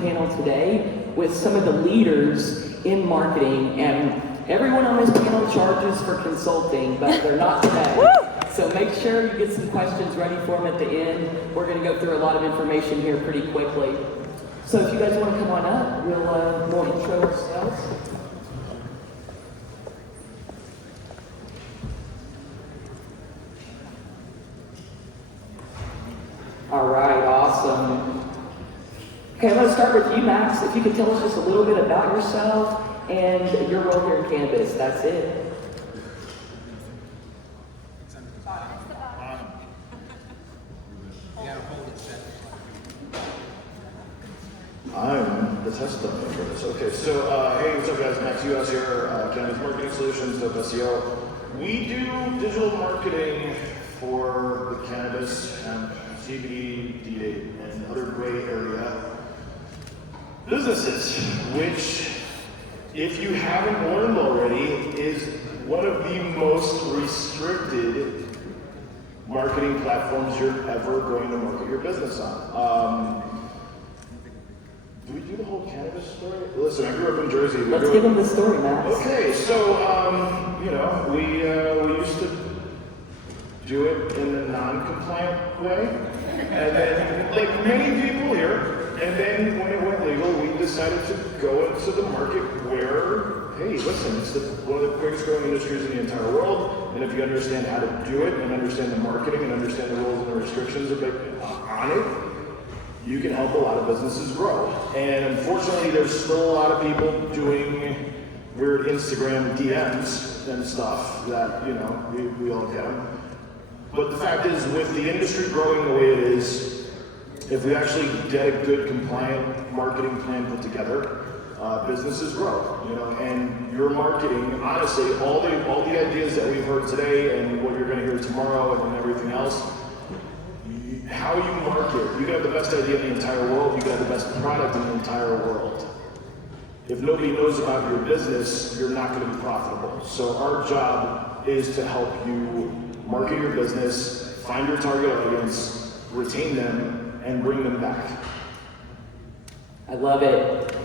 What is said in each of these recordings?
panel today with some of the leaders in marketing, and everyone on this panel charges for consulting, but they're not today. So make sure you get some questions ready for them at the end. We're going to go through a lot of information here pretty quickly. So if you guys want to come on up, we'll intro ourselves. All right, awesome. Okay, I'm going to start with you, Max. If you could tell us just a little bit about yourself and your role here in Cannabis. That's it. I'm the test dummy for this. Okay, so hey, what's up guys? Max US here, Cannabis Marketing Solutions, Dope SEO. We do digital marketing for the cannabis, hemp, CBD, D8, and other gray area businesses, which, if you haven't learned already, is one of the most restricted marketing platforms you're ever going to market your business on. Do we do the whole cannabis story? Listen, I grew up in Jersey. Let's give them the story, Max. Okay, so, we used to do it in a non-compliant way. And then, like many people here, and then when it went legal, we decided to go into the market where, hey, listen, it's one of the quickest growing industries in the entire world. And if you understand how to do it, and understand the marketing, and understand the rules and the restrictions on it, you can help a lot of businesses grow. And unfortunately, there's still a lot of people doing weird Instagram DMs and stuff that, we all get them. But the fact is, with the industry growing the way it is, if we actually get a good compliant marketing plan put together, businesses grow, and your marketing, honestly, all the ideas that we've heard today and what you're gonna hear tomorrow and everything else, how you market, you can have the best idea in the entire world, you can have the best product in the entire world. If nobody knows about your business, you're not going to be profitable. So our job is to help you market your business, find your target audience, retain them, and bring them back. I love it.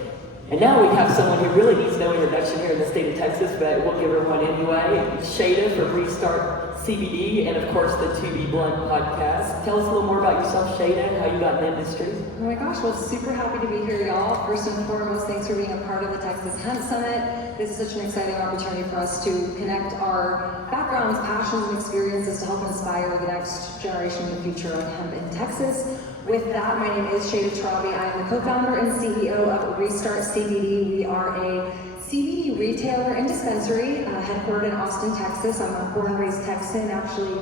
And now we have someone who really needs no introduction here in the state of Texas, but we'll give her one anyway. Shada from Restart CBD, and of course the To Be Blunt podcast. Tell us a little more about yourself, Shada, how you got in the industry. Oh my gosh, well, super happy to be here, y'all. First and foremost, thanks for being a part of the Texas Hemp Summit. This is such an exciting opportunity for us to connect our backgrounds, passions, and experiences to help inspire the next generation in the future of hemp in Texas. With that, my name is Shada Traube. I am the co-founder and CEO of Restart CBD. We are a CBD retailer and dispensary headquartered in Austin, Texas. I'm a born and raised Texan, actually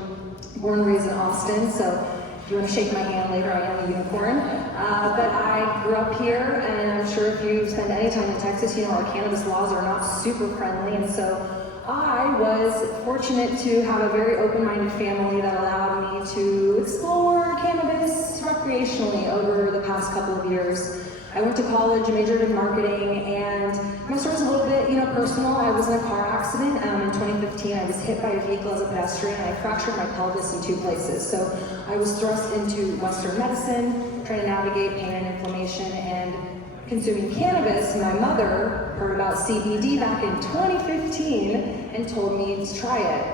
born and raised in Austin. So if you want to shake my hand later, I am a unicorn. But I grew up here, and I'm sure if you spend any time in Texas, our cannabis laws are not super friendly. And so I was fortunate to have a very open-minded family that allowed me to explore cannabis recreationally over the past couple of years. I went to college, majored in marketing, and my story's a little bit, personal. I was in a car accident in 2015. I was hit by a vehicle as a pedestrian, and I fractured my pelvis in 2 places. So I was thrust into Western medicine, trying to navigate pain and inflammation, and consuming cannabis. My mother heard about CBD back in 2015 and told me to try it.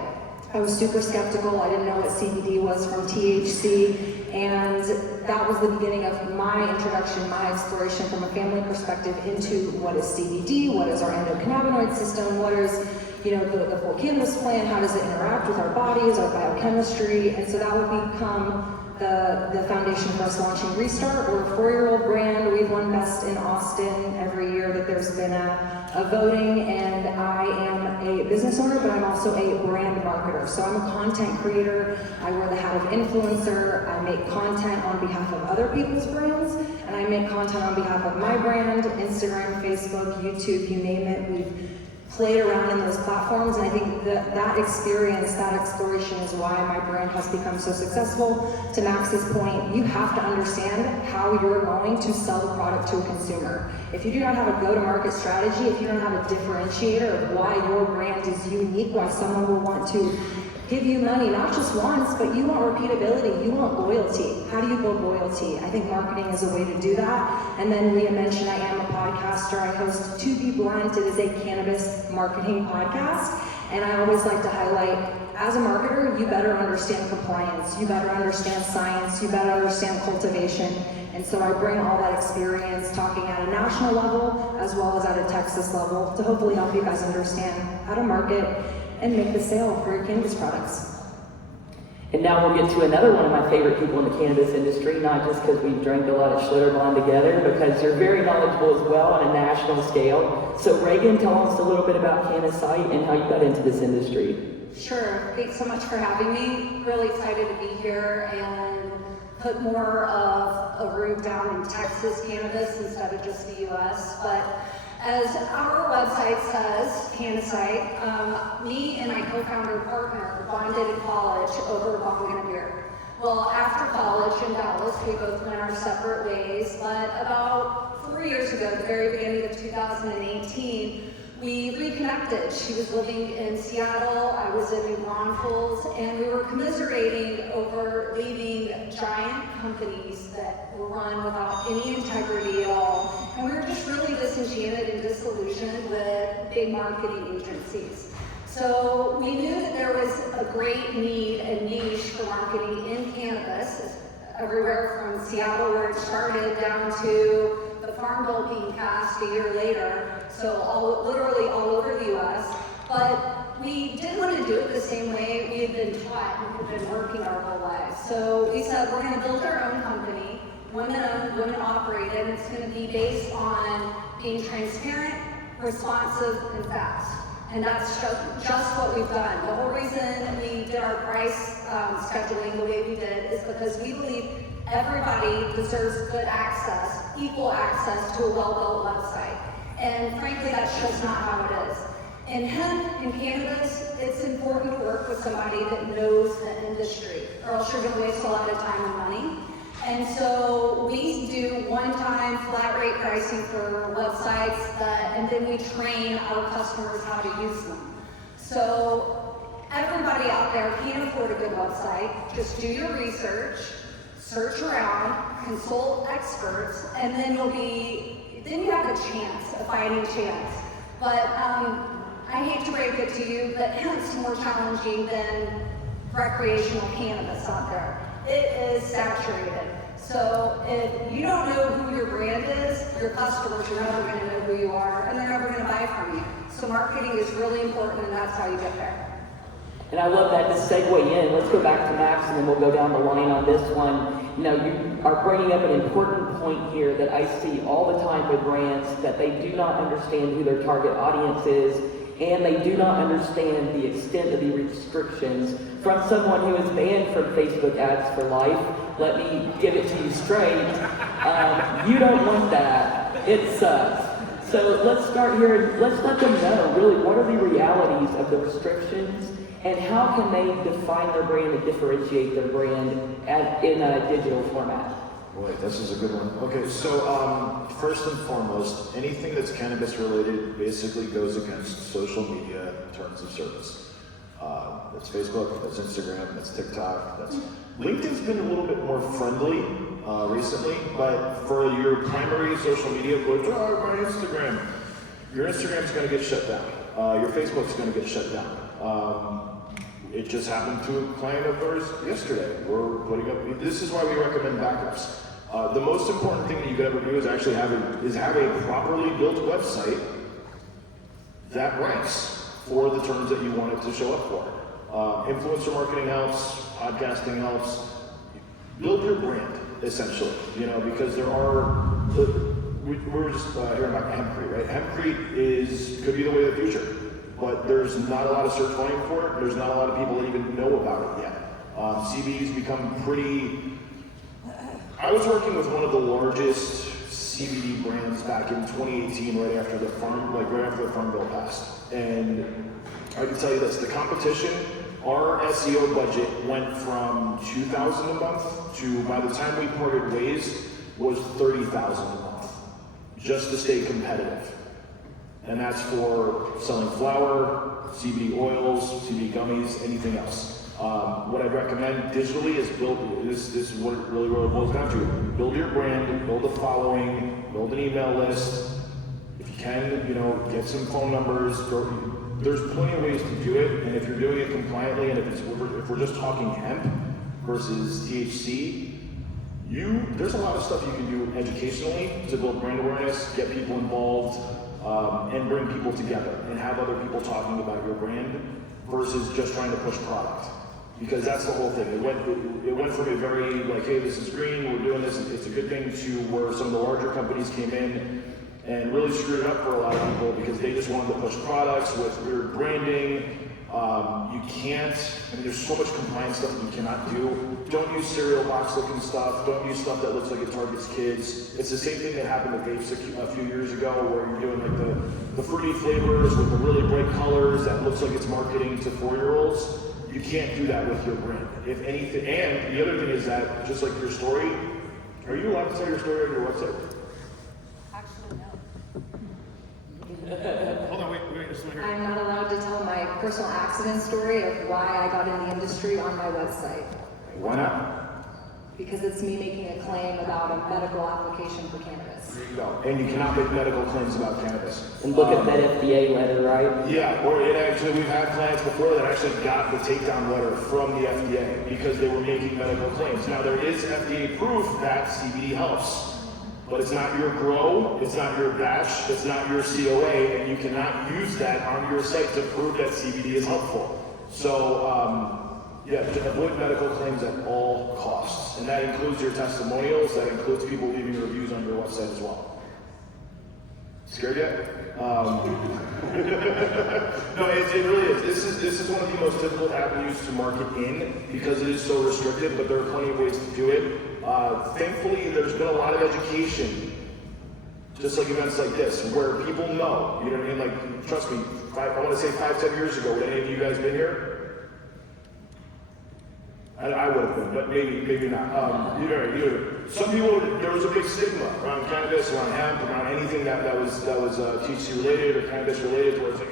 I was super skeptical. I didn't know what CBD was from THC, and that was the beginning of my introduction, my exploration from a family perspective into what is CBD, what is our endocannabinoid system, what is the full cannabis plant, how does it interact with our bodies, our biochemistry, and so that would become the foundation for us launching Restart. We're a 4-year-old brand. We've won Best in Austin every year that there's been a voting, and I am a business owner, but I'm also a brand marketer. So I'm a content creator. I wear the hat of influencer. I make content on behalf of other people's brands, and I make content on behalf of my brand, Instagram, Facebook, YouTube, you name it. We've played around in those platforms, and I think that experience, that exploration is why my brand has become so successful. To Max's point, you have to understand how you're going to sell the product to a consumer. If you do not have a go-to-market strategy, if you don't have a differentiator of why your brand is unique, why someone will want to give you money, not just once, but you want repeatability, you want loyalty. How do you build loyalty? I think marketing is a way to do that. And then Leah mentioned I am a podcaster. I host To Be Blunt. It is a cannabis marketing podcast. And I always like to highlight, as a marketer, you better understand compliance, you better understand science, you better understand cultivation. And so I bring all that experience talking at a national level as well as at a Texas level to hopefully help you guys understand how to market and make the sale for your cannabis products. And now we'll get to another one of my favorite people in the cannabis industry, not just because we've drank a lot of Schlitterbahn together, because you're very knowledgeable as well on a national scale. So Reagan, tell us a little bit about Cannabis and how you got into this industry. Sure, thanks so much for having me. Really excited to be here and put more of a root down in Texas cannabis instead of just the US. But as our website says, Cannabis, me and my co-founder partner bonded in college over bong and a beer. Well, after college in Dallas, we both went our separate ways, but about 4 years ago, the very beginning of 2018, we reconnected. She was living in Seattle, I was in New Braunfels, and we were commiserating over leaving giant companies that were run without any integrity at all. And we were just really disenchanted and disillusioned with big marketing agencies. So we knew that there was a great need and niche for marketing in cannabis, everywhere from Seattle where it started down to the Farm Bill being passed a year later. So literally all over the US, but we didn't want to do it the same way we had been taught and had been working our whole lives. So we said we're going to build our own company, women-owned, women-operated, and it's going to be based on being transparent, responsive, and fast. And that's just what we've done. The whole reason we did our price scheduling the way we did is because we believe everybody deserves good access, equal access to a well-built website. And frankly, that's just not how it is. In hemp and cannabis, it's important to work with somebody that knows the industry, or else you're gonna waste a lot of time and money. And so we do one-time flat rate pricing for websites and then we train our customers how to use them. So everybody out there can afford a good website. Just do your research, search around, consult experts, and then you have a chance, a fighting chance. But I hate to break it to you, but hemp's more challenging than recreational cannabis out there. It is saturated. So if you don't know who your brand is, your customers are never going to know who you are, and they're never going to buy from you. So marketing is really important, and that's how you get there. And I love that. To segue in, let's go back to Max, and then we'll go down the line on this one. You know, you are bringing up an important point here that I see all the time with brands, that they do not understand who their target audience is, and they do not understand the extent of the restrictions. From someone who is banned from Facebook ads for life, let me give it to you straight. You don't want that. It sucks. So let's start here and let's let them know really what are the realities of the restrictions and how can they define their brand and differentiate their brand in a digital format. Boy, this is a good one. Okay, so first and foremost, anything that's cannabis related basically goes against social media terms of service. That's Facebook, that's Instagram, that's TikTok, that's LinkedIn's been a little bit more friendly recently, but for your primary social media, my Instagram, your Instagram's going to get shut down. Your Facebook's going to get shut down. It just happened to a client of ours yesterday. We're putting up. This is why we recommend backups. The most important thing that you could ever do is actually have a properly built website that ranks for the terms that you want it to show up for. Influencer marketing helps, podcasting helps. Build your brand, essentially, because there are, we were just hearing about Hempcrete, right? Hempcrete could be the way of the future, but there's not a lot of search volume for it. There's not a lot of people that even know about it yet. CBD's become pretty, I was working with one of the largest CBD brands back in 2018, right after the Farm Bill passed. And I can tell you this, the competition, our SEO budget went from $2,000 a month to, by the time we parted ways, was $30,000 a month, just to stay competitive. And that's for selling flour, CBD oils, CBD gummies, anything else. What I'd recommend digitally is this is what it really boils down to. Build your brand, build a following, build an email list. If you can, get some phone numbers. There's plenty of ways to do it, and if you're doing it compliantly, and if we're just talking hemp versus THC, there's a lot of stuff you can do educationally to build brand awareness, get people involved, and bring people together, and have other people talking about your brand versus just trying to push product. Because that's the whole thing. It went from a very like, hey, this is green, we're doing this, it's a good thing, to where some of the larger companies came in and really screwed it up for a lot of people because they just wanted to push products with weird branding. You can't, there's so much compliance stuff that you cannot do. Don't use cereal box looking stuff. Don't use stuff that looks like it targets kids. It's the same thing that happened with vapes a few years ago, where you're doing like the fruity flavors with the really bright colors that looks like it's marketing to 4-year-olds. You can't do that with your brand. If anything, and the other thing is that, just like your story, are you allowed to tell your story on your website? Hold on, wait, just here. I'm not allowed to tell my personal accident story of why I got in the industry on my website. Why not? Because it's me making a claim about a medical application for cannabis. There you go. And you cannot make medical claims about cannabis. And look at that FDA letter, right? Yeah, or we've had clients before that actually got the takedown letter from the FDA because they were making medical claims. Now there is FDA proof that CBD helps, but it's not your grow, it's not your batch, it's not your COA, and you cannot use that on your site to prove that CBD is helpful. So, yeah, avoid medical claims at all costs. And that includes your testimonials, that includes people leaving reviews on your website as well. Scared yet? No, it really is. This is one of the most difficult avenues to market in because it is so restricted, but there are plenty of ways to do it. Thankfully, there's been a lot of education, just like events like this, where people know, you know what I mean? Like, trust me, I want to say 5-10 years ago, would any of you guys been here? I would have been, but maybe not. Some people, there was a big stigma around cannabis, around hemp, around anything that was THC related or cannabis related, where it's like,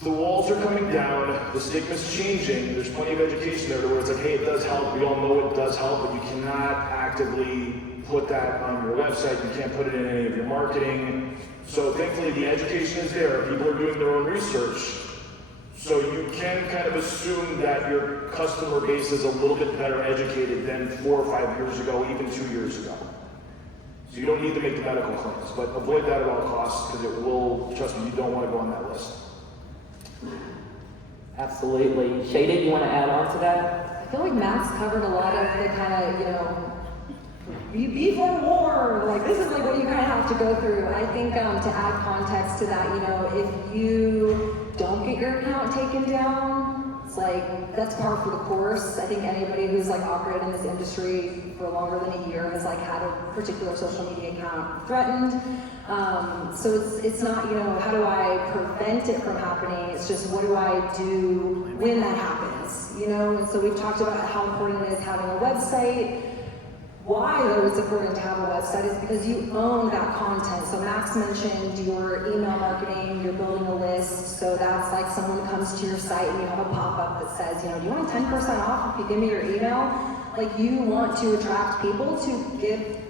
the walls are coming down, the stigma's changing, there's plenty of education there where it's like, hey, it does help, we all know it does help, but you cannot actively put that on your website, you can't put it in any of your marketing. So thankfully the education is there, people are doing their own research. So you can kind of assume that your customer base is a little bit better educated than 4 or 5 years ago, even 2 years ago. So you don't need to make the medical claims, but avoid that at all costs because it will, trust me, you don't want to go on that list. Absolutely. Shaded, you want to add on to that? I feel like Max covered a lot of the kind of, you be for war, like this is like what you kind of have to go through. I think to add context to that, if you don't get your account taken down, it's like, that's par for the course. I think anybody who's like operated in this industry for longer than a year has like had a particular social media account threatened. So it's not, how do I prevent it from happening? It's just, what do I do when that happens? And so we've talked about how important it is having a website. Why, though, it's important to have a website is because you own that content. So Max mentioned your email marketing, you're building a list. So that's like someone comes to your site and you have a pop-up that says, do you want 10% off if you give me your email? Like, you want to attract people to give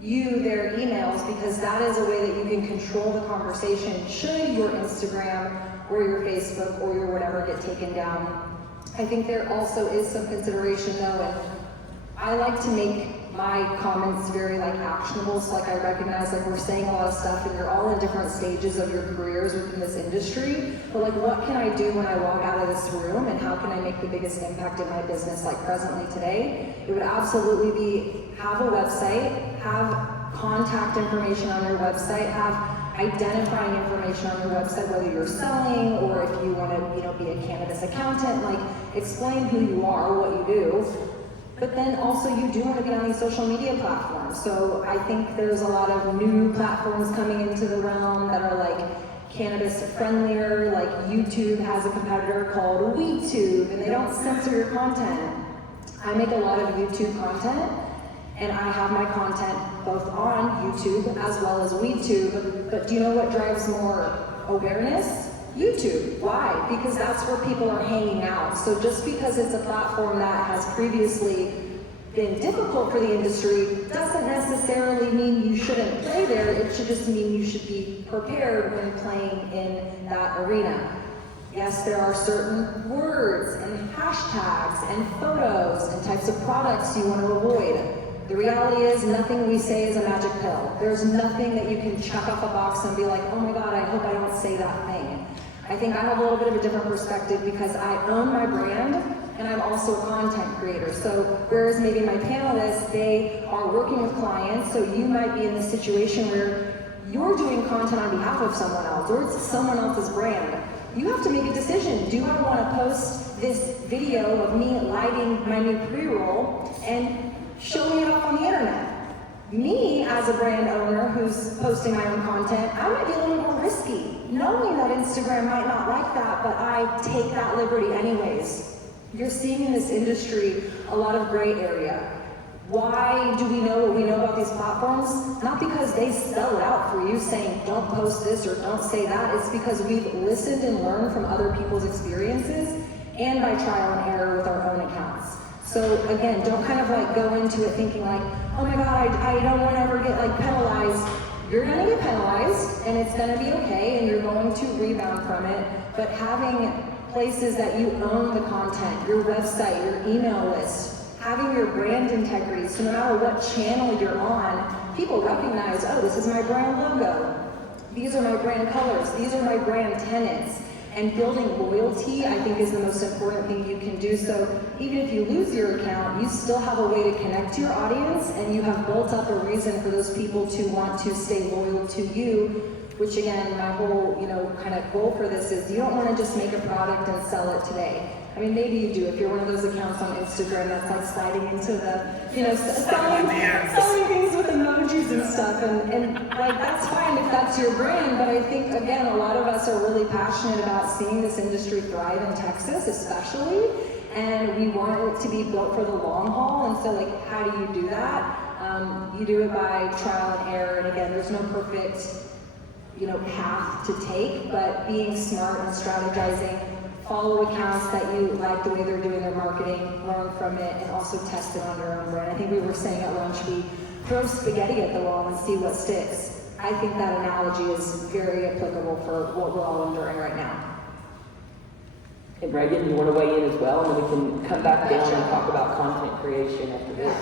you their emails because that is a way that you can control the conversation should your Instagram or your Facebook or your whatever get taken down. I think there also is some consideration, though, and I like to make my comments very actionable, so I recognize we're saying a lot of stuff and you're all in different stages of your careers within this industry, but what can I do when I walk out of this room and how can I make the biggest impact in my business presently today? It would absolutely be have a website, have contact information on your website, have identifying information on your website, whether you're selling or if you want to be a cannabis accountant, explain who you are, what you do. But then also you do want to be on these social media platforms. So I think there's a lot of new platforms coming into the realm that are cannabis friendlier, YouTube has a competitor called WeedTube, and they don't censor your content. I make a lot of YouTube content, and I have my content both on YouTube as well as WeedTube, but do you know what drives more awareness? YouTube. Why? Because that's where people are hanging out. So just because it's a platform that has previously been difficult for the industry doesn't necessarily mean you shouldn't play there. It should just mean you should be prepared when playing in that arena. Yes, there are certain words and hashtags and photos and types of products you want to avoid. The reality is nothing we say is a magic pill. There's nothing that you can check off a box and be like, oh my God, I hope I don't say that thing. I think I have a little bit of a different perspective because I own my brand and I'm also a content creator. So whereas maybe my panelists, they are working with clients, so you might be in this situation where you're doing content on behalf of someone else or it's someone else's brand. You have to make a decision. Do I want to post this video of me lighting my new pre-roll and showing it off on the internet? Me, as a brand owner who's posting my own content, I might be a little more risky, knowing that Instagram might not like that, but I take that liberty anyways. You're seeing in this industry a lot of gray area. Why do we know what we know about these platforms? Not because they spell it out for you saying don't post this or don't say that. It's because we've listened and learned from other people's experiences and by trial and error with our own accounts. So again, don't kind of like go into it thinking like, oh my God, I don't want to ever get like penalized. You're going to get penalized and it's going to be okay and you're going to rebound from it. But having places that you own the content, your website, your email list, having your brand integrity, so no matter what channel you're on, people recognize, oh, this is my brand logo. These are my brand colors. These are my brand tenets. And building loyalty, I think, is the most important thing you can do. So even if you lose your account, you still have a way to connect to your audience and you have built up a reason for those people to want to stay loyal to you, which again, my whole, kind of goal for this is you don't want to just make a product and sell it today. I mean, maybe you do if you're one of those accounts on Instagram that's like sliding into the, selling things with emojis and stuff, and like that's fine if that's your brand. But I think again, a lot of us are really passionate about seeing this industry thrive in Texas, especially, and we want it to be built for the long haul. And so, like, how do you do that? You do it by trial and error. And again, there's no perfect, path to take, but being smart and strategizing. Follow accounts that you like the way they're doing their marketing, learn from it, and also test it on your own brand. I think we were saying at lunch, we throw spaghetti at the wall and see what sticks. I think that analogy is very applicable for what we're all enduring right now. And Reagan, you want to weigh in as well, and then we can come back down and talk about content creation after this.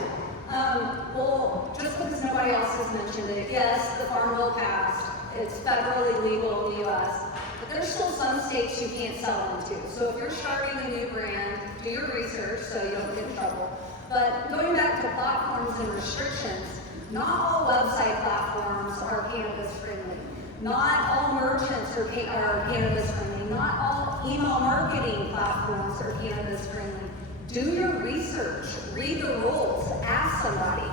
Well, just because nobody else has mentioned it, yes, the Farm Bill passed. It's federally legal in the U.S., but there's still some states you can't sell into. So if you're starting a new brand, do your research so you don't get in trouble. But going back to platforms and restrictions, not all website platforms are cannabis friendly. Not all merchants are cannabis friendly. Not all email marketing platforms are cannabis friendly. Do your research, read the rules, ask somebody.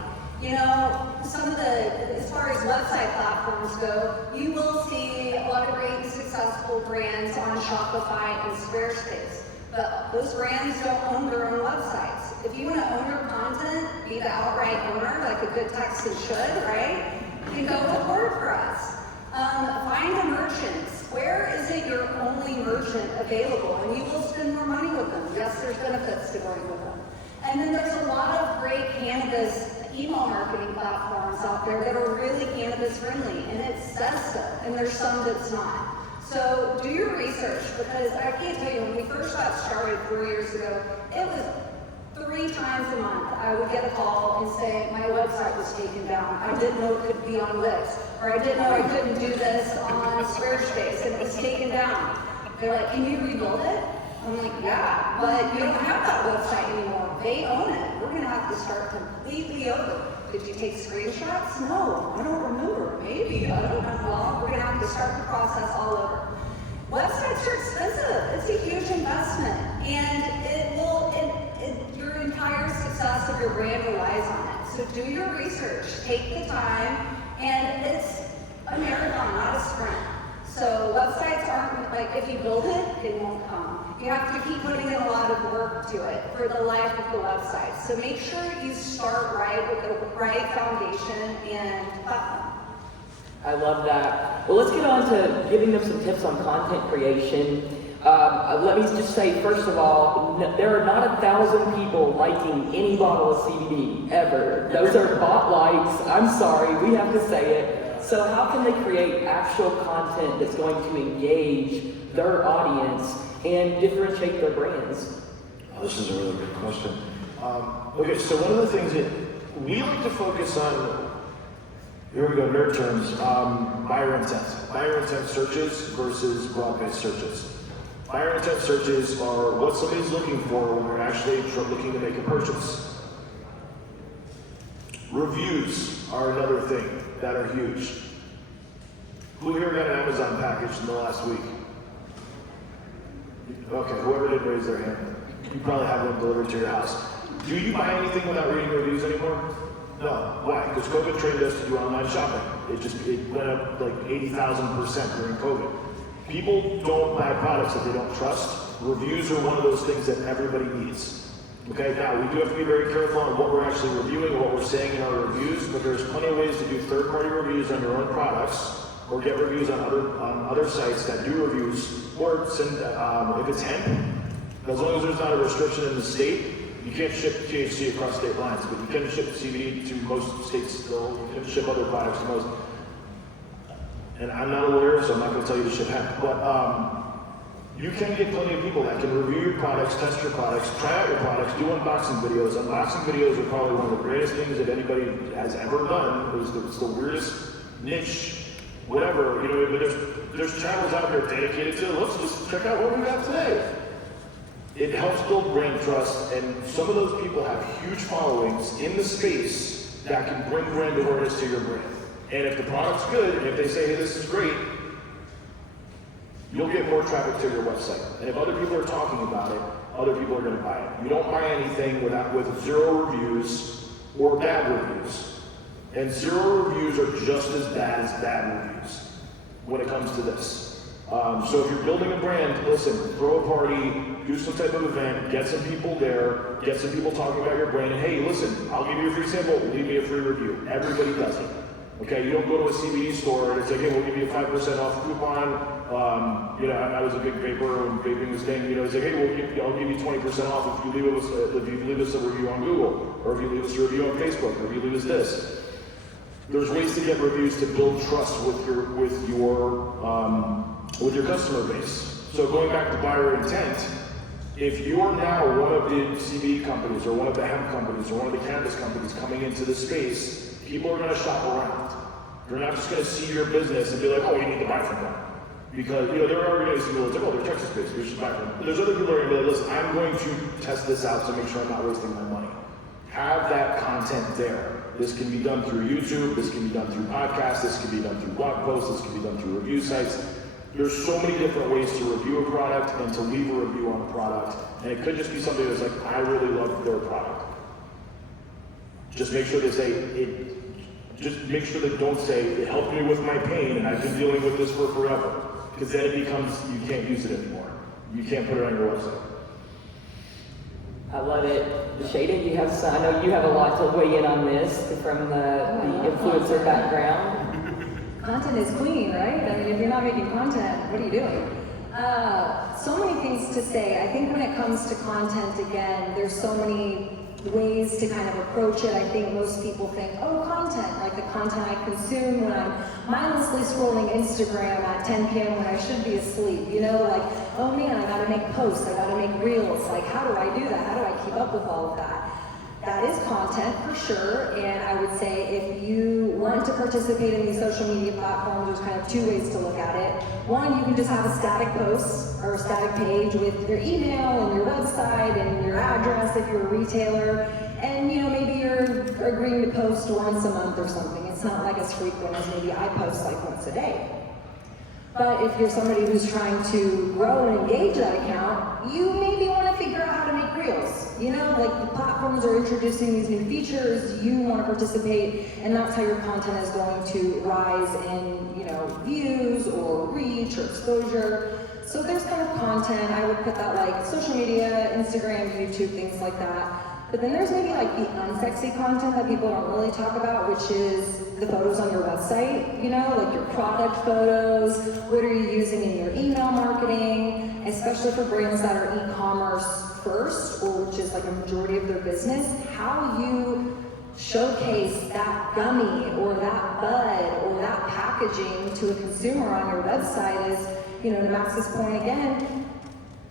Some of as far as website platforms go, you will see a lot of great and successful brands on Shopify and Squarespace. But those brands don't own their own websites. If you want to own your content, be the outright owner, like a good Texan should, right? You can go with WordPress. Find a merchant. Where is it your only merchant available? And you will spend more money with them. Yes, there's benefits to going with them. And then there's a lot of great cannabis email marketing platforms out there that are really cannabis friendly, and it says so, and there's some that's not. So do your research, because I can't tell you, when we first got started 4 years ago, it was 3 times a month I would get a call and say my website was taken down. I didn't know it could be on Wix, or I didn't know I couldn't do this on Squarespace, and it was taken down. They're like, can you rebuild it? I'm like, yeah, but you don't have that website anymore. They own it. We're gonna have to start completely over. Did you take screenshots? No, I don't remember. Maybe, I don't know. Well, we're gonna have to start the process all over. Websites are expensive. It's a huge investment, and your entire success of your brand relies on it. So do your research, take the time, and it's a marathon, not a sprint. So websites aren't like, if you build it, it won't come. You have to keep putting in a lot of work to it for the life of the website. So make sure you start right with the right foundation and platform. I love that. Well, let's get on to giving them some tips on content creation. Let me just say, first of all, there are not 1,000 people liking any bottle of CBD ever. Those are bot likes. I'm sorry, we have to say it. So how can they create actual content that's going to engage their audience and differentiate their brands? Oh, this is a really good question. Okay, so one of the things that we like to focus on, here we go, nerd terms, buyer intent. Buyer intent searches versus broad-based searches. Buyer intent searches are what somebody's looking for when they're actually looking to make a purchase. Reviews are another thing that are huge. Who here got an Amazon package in the last week? Okay, whoever didn't raise their hand. You probably have them delivered to your house. Do you buy anything without reading reviews anymore? No. Why? Because COVID trained us to do online shopping. It went up like 80,000% during COVID. People don't buy products that they don't trust. Reviews are one of those things that everybody needs. Okay, now we do have to be very careful on what we're actually reviewing, what we're saying in our reviews, but there's plenty of ways to do third-party reviews on your own products, or get reviews on other sites that do reviews, or send, if it's hemp, as long as there's not a restriction in the state, you can't ship THC across state lines, but you can ship CBD to most states still. You can ship other products to most. And I'm not a lawyer, so I'm not going to tell you to ship hemp, but you can get plenty of people that can review your products, test your products, try out your products, do unboxing videos. Unboxing videos are probably one of the greatest things that anybody has ever done. It's the weirdest niche, whatever, you know, but there's channels out there dedicated to, let's just check out what we got today. It helps build brand trust, and some of those people have huge followings in the space that can bring brand awareness to your brand. And if the product's good, and if they say, hey, this is great, you'll get more traffic to your website. And if other people are talking about it, other people are going to buy it. You don't buy anything with 0 reviews or bad reviews. And 0 reviews are just as bad reviews when it comes to this. So if you're building a brand, listen, throw a party, do some type of event, get some people there, get some people talking about your brand, and hey, listen, I'll give you a free sample, leave me a free review. Everybody does it. Okay, you don't go to a CBD store and it's like, hey, we'll give you a 5% off coupon. You know, I was a big vapor when vaping was thing. You know, it's like, hey, I'll give you 20% off if you leave us a review on Google, or if you leave us a review on Facebook, or if you leave us this. There's ways to get reviews to build trust with your customer base. So going back to buyer intent, if you're now one of the CBD companies, or one of the hemp companies, or one of the cannabis companies coming into the space, people are going to shop around. They're not just going to see your business and be like, oh, you need to buy from them. Because, you know, there are organizations who are like, oh, they're Texas-based, we should buy from them. But there's other people who are going to be like, listen, I'm going to test this out to make sure I'm not wasting my money. Have that content there. This can be done through YouTube, this can be done through podcasts, this can be done through blog posts, this can be done through review sites. There's so many different ways to review a product and to leave a review on a product. And it could just be somebody that's like, I really love their product. Just make sure they say, just make sure they don't say, it helped me with my pain and I've been dealing with this for forever. Because then it becomes, you can't use it anymore. You can't put it on your website. I love it. Shada, you have some, I know you have a lot to weigh in on this from the influencer background. Content is queen, right? I mean, if you're not making content, what are you doing? So many things to say. I think when it comes to content, again, there's so many ways to kind of approach it. I think most people think, oh, content, like the content I consume when I'm mindlessly scrolling Instagram at 10 p.m. when I should be asleep. You know, like, oh man, I gotta make posts, I gotta make reels. Like, how do I do that? How do I keep up with all of that? That is content for sure, and I would say if you want to participate in these social media platforms, there's kind of 2 ways to look at it. One, you can just have a static post or a static page with your email and your website and your address if you're a retailer, and you know, maybe you're agreeing to post once a month or something. It's not like as frequent as maybe I post like once a day. But if you're somebody who's trying to grow and engage that account, you maybe want to figure out how to make reels. You know, like the platforms are introducing these new features, you want to participate, and that's how your content is going to rise in, you know, views or reach or exposure. So there's kind of content, I would put that like social media, Instagram, YouTube, things like that. But then there's maybe like the unsexy content that people don't really talk about, which is the photos on your website, you know, like your product photos, what are you using in your email marketing, especially for brands that are e-commerce first, or which is like a majority of their business, how you showcase that gummy or that bud or that packaging to a consumer on your website is, you know, to Max's point again,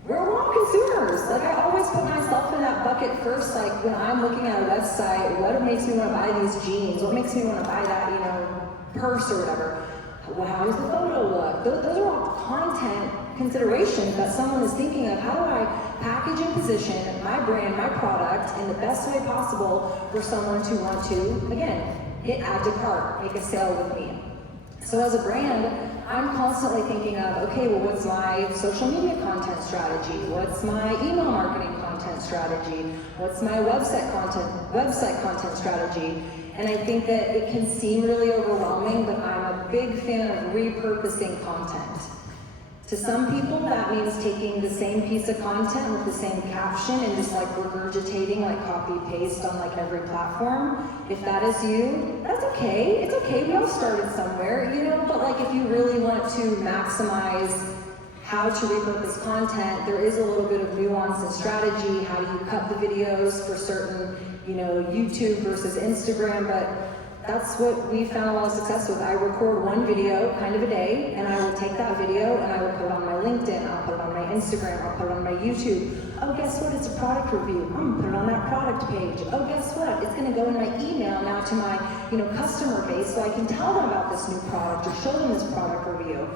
we're all consumers. Like, I always put myself in that bucket first. Like, when I'm looking at a website, what makes me want to buy these jeans? What makes me want to buy that, you know, purse or whatever? Well, how does the photo look? Those are all content considerations that someone is thinking of. How do I package and position my brand, my product in the best way possible for someone to want to, again, hit add to cart, make a sale with me? So as a brand, I'm constantly thinking of, okay, well, what's my social media content strategy? What's my email marketing content strategy? What's my website content strategy? And I think that it can seem really overwhelming, but I'm a big fan of repurposing content. To some people, that means taking the same piece of content with the same caption and just like regurgitating, like copy paste on like every platform. If that is you, that's okay. It's okay, we all started somewhere, you know, but like if you really want to maximize how to repurpose content, there is a little bit of nuance and strategy. How do you cut the videos for certain, you know, YouTube versus Instagram, but that's what we found a lot of success with. I record one video kind of a day, and I will take that video and I will put it on my LinkedIn, I'll put it on my Instagram, I'll put it on my YouTube. Oh, guess what? It's a product review. I'm gonna put it on that product page. Oh, guess what? It's gonna go in my email now to my, you know, customer base so I can tell them about this new product or show them this product review.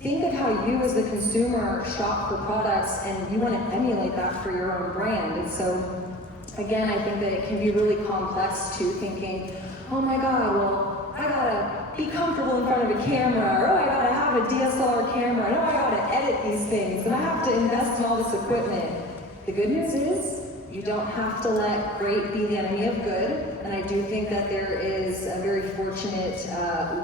Think of how you as the consumer shop for products and you want to emulate that for your own brand. And so, again, I think that it can be really complex too, thinking, oh my God, well, I gotta be comfortable in front of a camera, or oh, I gotta have a DSLR camera, and oh, I gotta edit these things, and I have to invest in all this equipment. The good news is, you don't have to let great be the enemy of good, and I do think that there is a very fortunate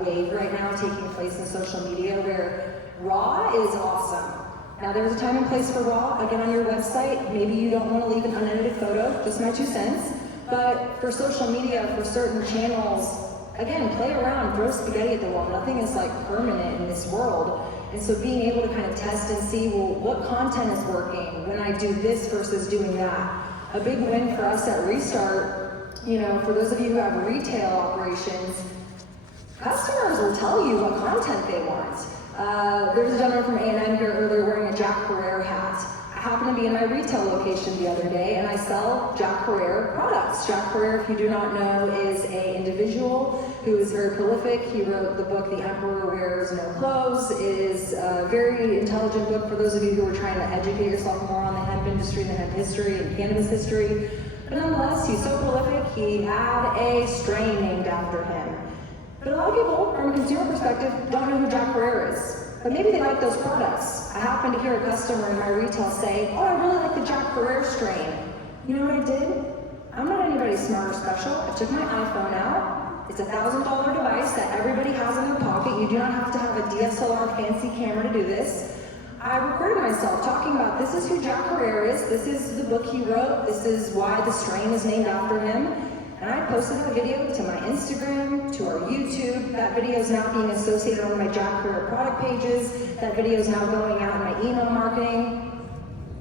wave right now taking place in social media where raw is awesome. Now there's a time and place for raw, again on your website, maybe you don't want to leave an unedited photo, just my 2 cents. But for social media, for certain channels, again, play around, throw spaghetti at the wall. Nothing is like permanent in this world. And so being able to kind of test and see, well, what content is working when I do this versus doing that. A big win for us at Restart, you know, for those of you who have retail operations, customers will tell you what content they want. There's a gentleman from A&M here earlier wearing a Jack Herrera hat. I happened to be in my retail location the other day and I sell Jack Herrera products. Jack Herrera, if you do not know, is an individual who is very prolific. He wrote the book, The Emperor Wears No Clothes. It is a very intelligent book for those of you who are trying to educate yourself more on the hemp industry, the hemp history, and cannabis history. But nonetheless, he's so prolific, he had a strain named after him. But a lot of people, from a consumer perspective, don't know who Jack Herrera is. But maybe they like those products. I happened to hear a customer in my retail say, oh, I really like the Jack Herrera strain. You know what I did? I'm not anybody smart or special. I took my iPhone out. It's a $1,000 device that everybody has in their pocket. You do not have to have a DSLR fancy camera to do this. I recorded myself talking about this is who Jack Herrera is, this is the book he wrote, this is why the strain is named after him. And I posted a video to my Instagram, to our YouTube. That video is now being associated on my Jack Herrera product pages. That video is now going out in my email marketing.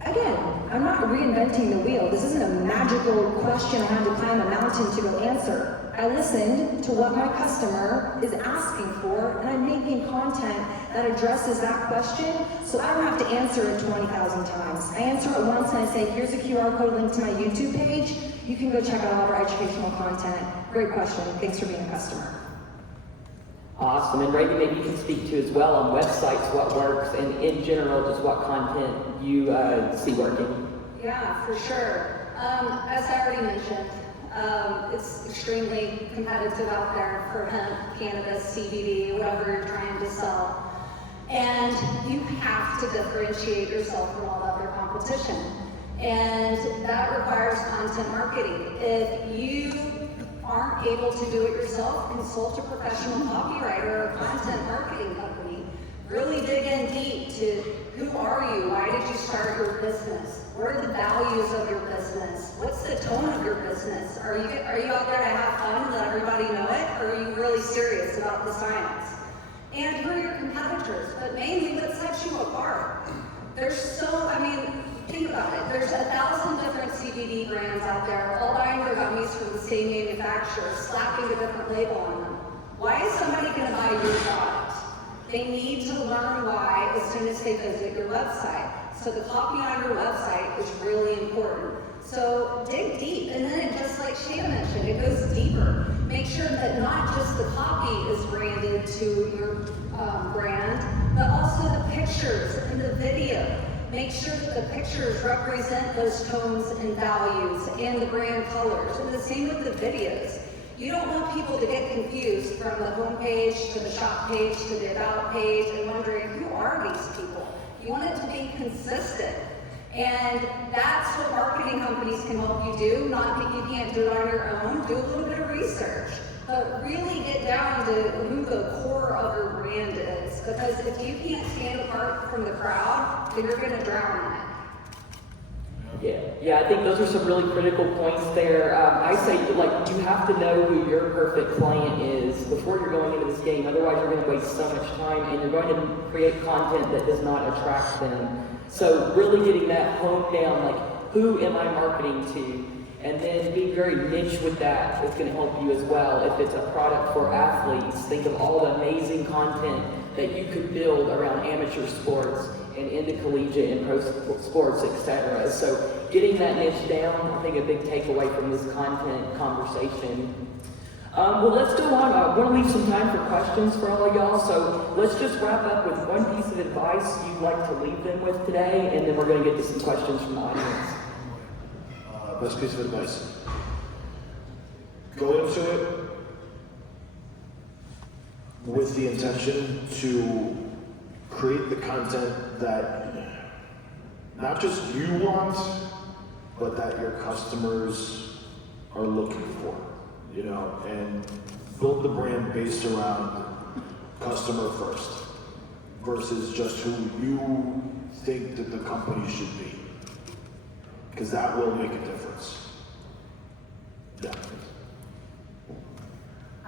Again, I'm not reinventing the wheel. This isn't a magical question I had to climb a mountain to go answer. I listened to what my customer is asking for, and I'm making content that addresses that question, so I don't have to answer it 20,000 times. I answer it once and I say, here's a QR code link to my YouTube page. You can go check out all of our educational content. Great question. Thanks for being a customer. Awesome. And Reagan, maybe you can speak to as well on websites what works, and in general, just what content you see working. Yeah, for sure. As I already mentioned, it's extremely competitive out there for hemp, cannabis, CBD, whatever you're trying to sell. And you have to differentiate yourself from all the other competition. And that requires content marketing. If you aren't able to do it yourself, consult a professional copywriter or content marketing company. Really dig in deep to who are you? Why did you start your business? What are the values of your business? What's the tone of your business? Are you out there to have fun and let everybody know it? Or are you really serious about the science? And who are your competitors? But mainly, what sets you apart? Think about it. There's 1,000 different CBD brands out there, all buying their gummies from the same manufacturer, slapping a different label on them. Why is somebody going to buy your product? They need to learn why as soon as they visit your website. So the copy on your website is really important. So dig deep, and then just like Shayna mentioned, it goes deeper. Make sure that not just the copy is branded to your brand, but also the pictures and the video. Make sure that the pictures represent those tones and values and the brand colors, and the same with the videos. You don't want people to get confused from the home page to the shop page to the about page and wondering, who are these people? You want it to be consistent. And that's what marketing companies can help you do. Not that you can't do it on your own. Do a little bit of research. But really get down to who the core of your brand is. Because if you can't stand apart from the crowd, then you're going to drown in it. Yeah, I think those are some really critical points there. I say, like, you have to know who your perfect client is before you're going into this game. Otherwise, you're going to waste so much time, and you're going to create content that does not attract them. So really getting that honed down, like, who am I marketing to? And then being very niche with that is going to help you as well. If it's a product for athletes, think of all the amazing content that you could build around amateur sports and into collegiate and pro sports, etc. So getting that niche down, I think a big takeaway from this content conversation. Well, let's go on. I want to leave some time for questions for all of y'all. So let's just wrap up with one piece of advice you'd like to leave them with today, and then we're going to get to some questions from the audience. Best piece of advice. Go into it with the intention to create the content that not just you want, but that your customers are looking for, you know, and build the brand based around customer first versus just who you think that the company should be. Because that will make a difference. Yeah.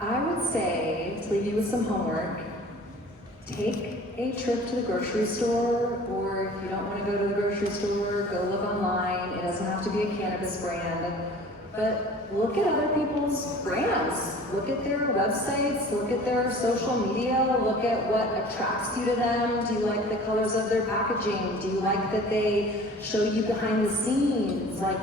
I would say, to leave you with some homework, take a trip to the grocery store, or if you don't want to go to the grocery store, go look online. It doesn't have to be a cannabis brand, but look at other people's brands. Look at their websites, look at their social media, look at what attracts you to them. Do you like the colors of their packaging? Do you like that they show you behind the scenes? Like,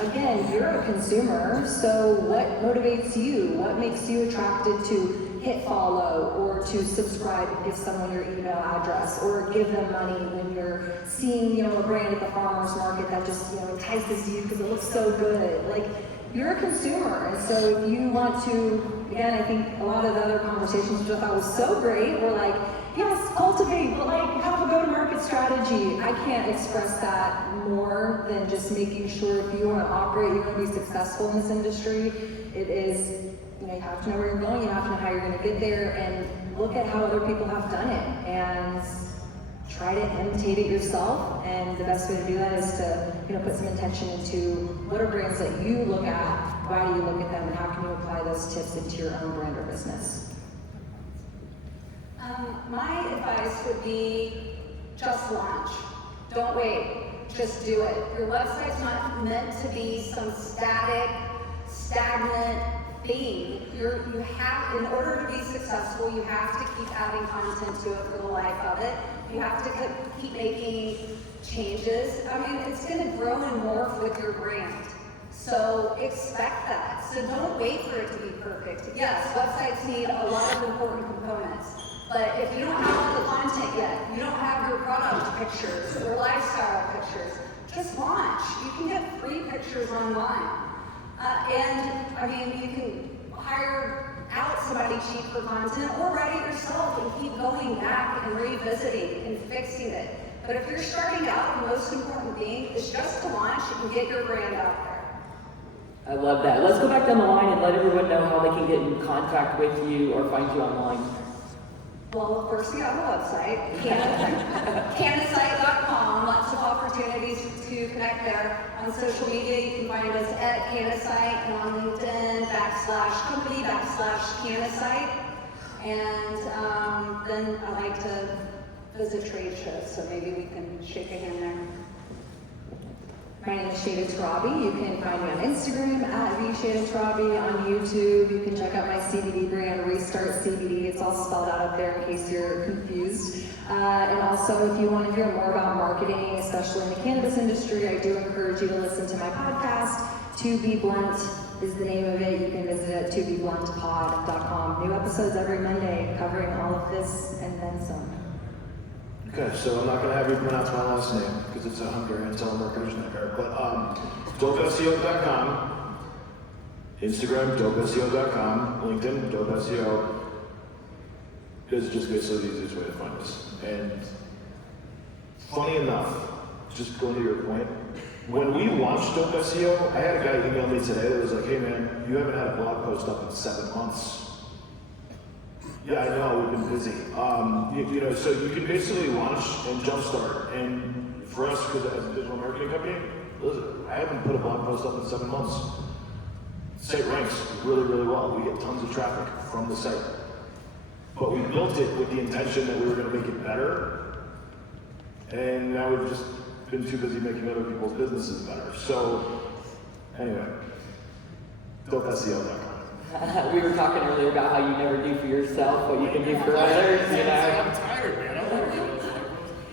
again, you're a consumer, so what motivates you? What makes you attracted to hit follow or to subscribe and give someone your email address or give them money when you're seeing, you know, a brand at the farmer's market that just, you know, entices you because it looks so good. Like, you're a consumer, and so if you want to, again, I think a lot of the other conversations which I thought was so great were like, yes, cultivate, but like have a go-to-market strategy. I can't express that more than just making sure if you want to operate, you want to be successful in this industry, it is, you know, you have to know where you're going, you have to know how you're going to get there, and look at how other people have done it, and try to imitate it yourself. And the best way to do that is to, you know, put some intention into what are brands that you look at, why do you look at them, and how can you apply those tips into your own brand or business. My advice would be just launch. Don't wait, just do it. Your website's not meant to be some stagnant thing. You have, in order to be successful, you have to keep adding content to it for the life of it. You have to keep making changes. I mean, it's going to grow and morph with your brand. So expect that. So don't wait for it to be perfect. Yes, websites need a lot of important components. But if you don't have all the content yet, you don't have your product pictures or lifestyle pictures, just launch. You can get free pictures online. And I mean, you can hire out somebody cheap for content or write it yourself and keep going back and revisiting and fixing it. But if you're starting out, the most important thing is just to launch and get your brand out there. I love that. Let's go back down the line and let everyone know how they can get in contact with you or find you online. Well, of course, we have a website, cannasite.com. Lots of opportunities to connect there. On social media, you can find us at Cannasite, and on LinkedIn, /company/Cannasite. And then I like to visit trade shows, so maybe we can shake a hand there. My name is Shada Tarabi. You can find me on Instagram at @vShadaTarabi, on YouTube. You can check out my CBD brand, Restart CBD. It's all spelled out up there in case you're confused. And also, if you want to hear more about marketing, especially in the cannabis industry, I do encourage you to listen to my podcast. To Be Blunt is the name of it. You can visit it at tobebluntpod.com. New episodes every Monday covering all of this and then some. Okay, so I'm not going to have you pronounce my last name because it's a Hungarian telemarketer's nightmare. But dopeseo.com, Instagram, dopeseo.com, LinkedIn, dopeseo is just basically the easiest way to find us. And funny enough, just going to your point, when we launched Dope SEO, I had a guy email me today that was like, hey man, you haven't had a blog post up in 7 months. Yeah, I know, we've been busy. So you can basically launch and jumpstart. And for us, because as a digital marketing company, listen, I haven't put a blog post up in 7 months. The site ranks really, really well. We get tons of traffic from the site. But we built it with the intention that we were going to make it better. And now we've just been too busy making other people's businesses better. So, anyway, dopeseo.com. We were talking earlier about how you never do for yourself what you can do for others, you know. I'm tired, man.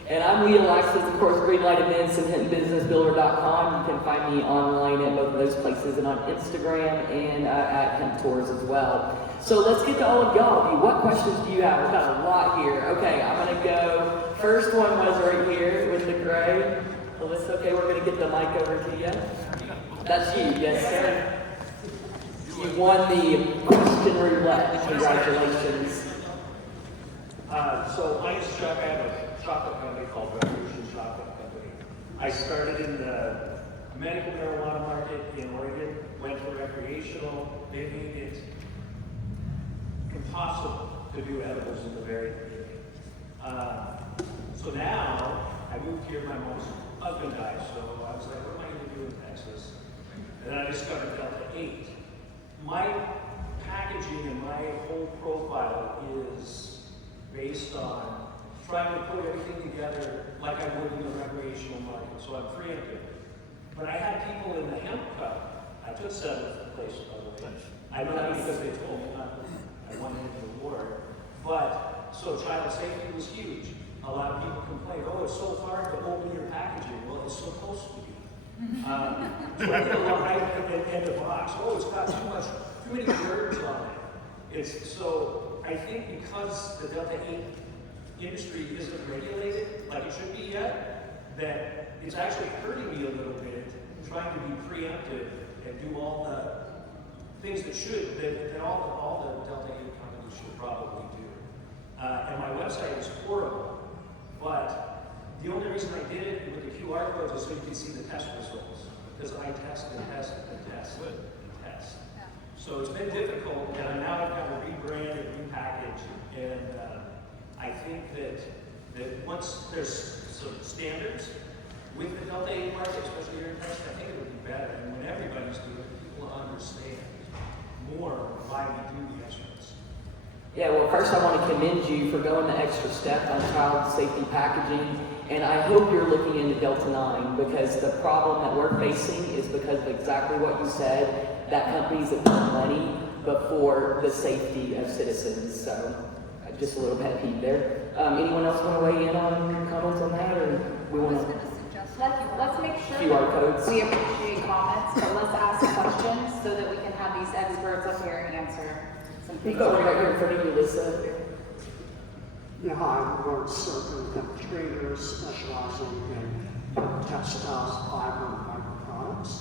And I'm Leah Alexis, of course, Greenlight Events and HempBusinessBuilder.com. You can find me online at both of those places and on Instagram and at Hemp Tours as well. So let's get to all of y'all. What questions do you have? We've got a lot here. Okay, I'm going to go. First one was right here with the gray. Alyssa, okay, we're going to get the mic over to you. That's you, yes, sir. You won the question roulette. Congratulations. So my name's Chuck. I have a chocolate company called Revolution Chocolate Company. I started in the medical marijuana market in Oregon, went to recreational. They made it impossible to do edibles in the very beginning. So now I moved here. My mom's husband died, so I was like, what am I going to do in Texas? And then I discovered Delta 8. My packaging and my whole profile is based on trying to put everything together like I would in the recreational market, so I'm preemptive. But I had people in the hemp cup. I took 7th place, by the way. I know that because they told me not to. I won the award. But, so child safety was huge. A lot of people complained, oh, it's so hard to open your packaging. Well, it's supposed to be. So I did a lot in the box. Oh, it's got too many words on it. So I think because the Delta 8 industry isn't regulated like it should be yet, that it's actually hurting me a little bit, trying to be preemptive and do all the things that all the Delta 8 companies should probably do. And my website is horrible, but the only reason I did it with the QR codes is so you can see the test results. Because I test and test and test and test. So it's been difficult, and now I've got to rebrand and repackage. And I think that once there's some standards with the Delta 8 market, especially here in Texas, I think it would be better. And when everybody's doing it, people understand more why we do the extras. Yeah, well, first I want to commend you for going the extra step on child safety packaging. And I hope you're looking into Delta 9 because the problem that we're facing is because of exactly what you said, that companies have put money before the safety of citizens. So just a little pet peeve there. Anyone else want to weigh in on comments on that? Or we want to Let's make sure QR codes. we appreciate comments, but let's ask questions so that we can have these experts up here answer some You things. go right here in front of you, Lisa. Yeah, hi, I'm Lord Serpent, hemp trader specializing in textiles, fiber, and microproducts.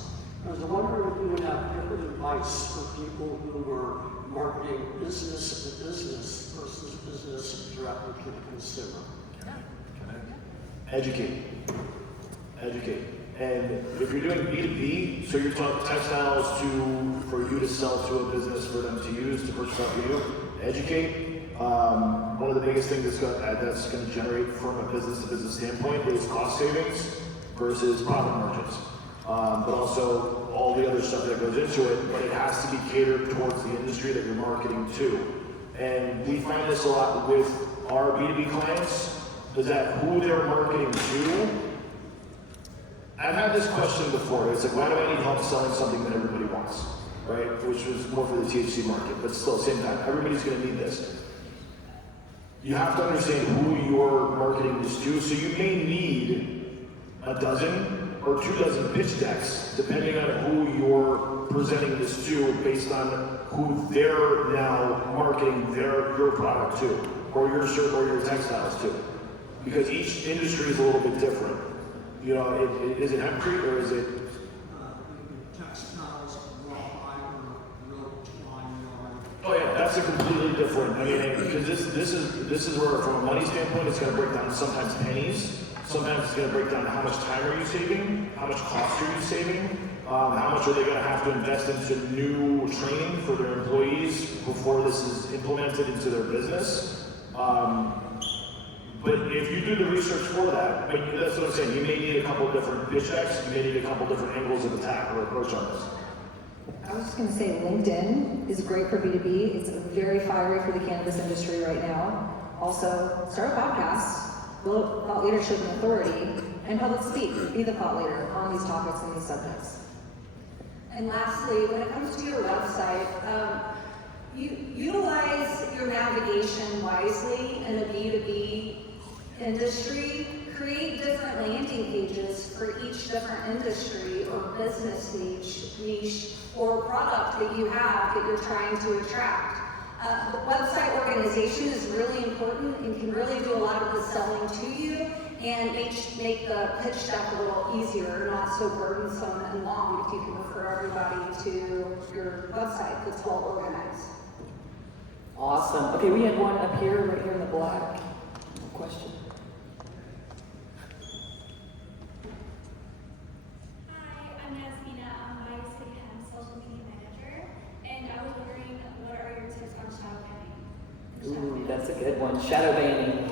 I was wondering if you would have different advice for people who were marketing business to business versus business directly to the consumer. Educate. And if you're doing B2B, so you're talking textiles for you to sell to a business for them to use to purchase off you, educate. One of the biggest things that's going to generate from a business-to-business standpoint is cost savings versus profit margins. But also all the other stuff that goes into it, but it has to be catered towards the industry that you're marketing to. And we find this a lot with our B2B clients, is that who they're marketing to. I've had this question before. It's like, why do I need help selling something that everybody wants, right? Which was more for the THC market, but still, same time, everybody's going to need this. You have to understand who you're marketing this to, so you may need a dozen or 24 pitch decks, depending on who you're presenting this to, based on who they're now marketing your product to, or your textiles to, because each industry is a little bit different. You know, is it hempcrete or is it? Textiles, raw fiber, rope, twine yarn. Oh yeah, that's a completely different. I mean, because this is where, from a money standpoint, it's going to break down sometimes pennies. Sometimes it's going to break down how much time are you saving, how much cost are you saving, how much are they going to have to invest into new training for their employees before this is implemented into their business. But if you do the research for that, but that's what I'm saying, you may need a couple of different pitch decks, you may need a couple of different angles of attack or approach on this. I was just going to say LinkedIn is great for B2B. It's very fiery for the cannabis industry right now. Also, start a podcast, build thought leadership and authority, and public speak. Be the thought leader on these topics and these subjects. And lastly, when it comes to your website, you utilize your navigation wisely in a B2B industry. Create different landing pages for each different industry or business niche or product that you have that you're trying to attract. The website organization is really important and can really do a lot of the selling to you and make the pitch deck a little easier, not so burdensome and long, if you can refer everybody to your website that's well organized. Awesome. Okay, we had one up here, right here in the black. Question. Hi, I'm Yasmina. I'm Vice Hemp social media manager, and I was wondering, what are your tips on shadow banning? Ooh, that's a good one. Shadow banning.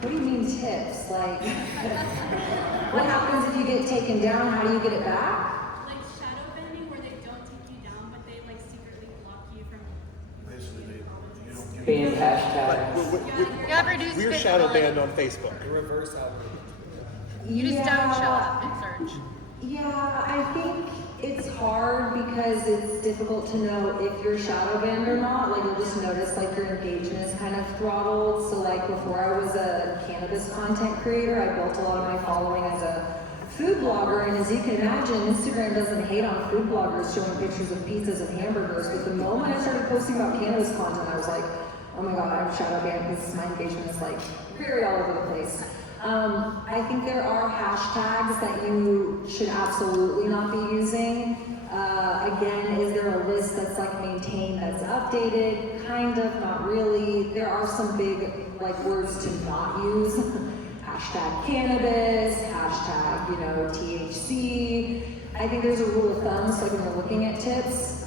What do you mean tips? Like, what happens if you get taken down? How do you get it back? Like shadow banning, where they don't take you down, but they like secretly block you from. Ban hashtags. We're shadow banned on Facebook. You just don't show up in search. Yeah, I think it's hard because it's difficult to know if you're shadow banned or not. Like, you'll just notice like your engagement is kind of throttled. So like before I was a cannabis content creator, I built a lot of my following as a food blogger, and as you can imagine, Instagram doesn't hate on food bloggers showing pictures of pizzas and hamburgers, but the moment I started posting about cannabis content, I was like, oh my god, I'm shadow banned because my engagement is like very all over the place. I think there are hashtags that you should absolutely not be using. Again, is there a list that's like maintained, that's updated? Kind of, not really. There are some big like words to not use. Hashtag cannabis, hashtag, THC. I think there's a rule of thumb, so like when you're looking at tips,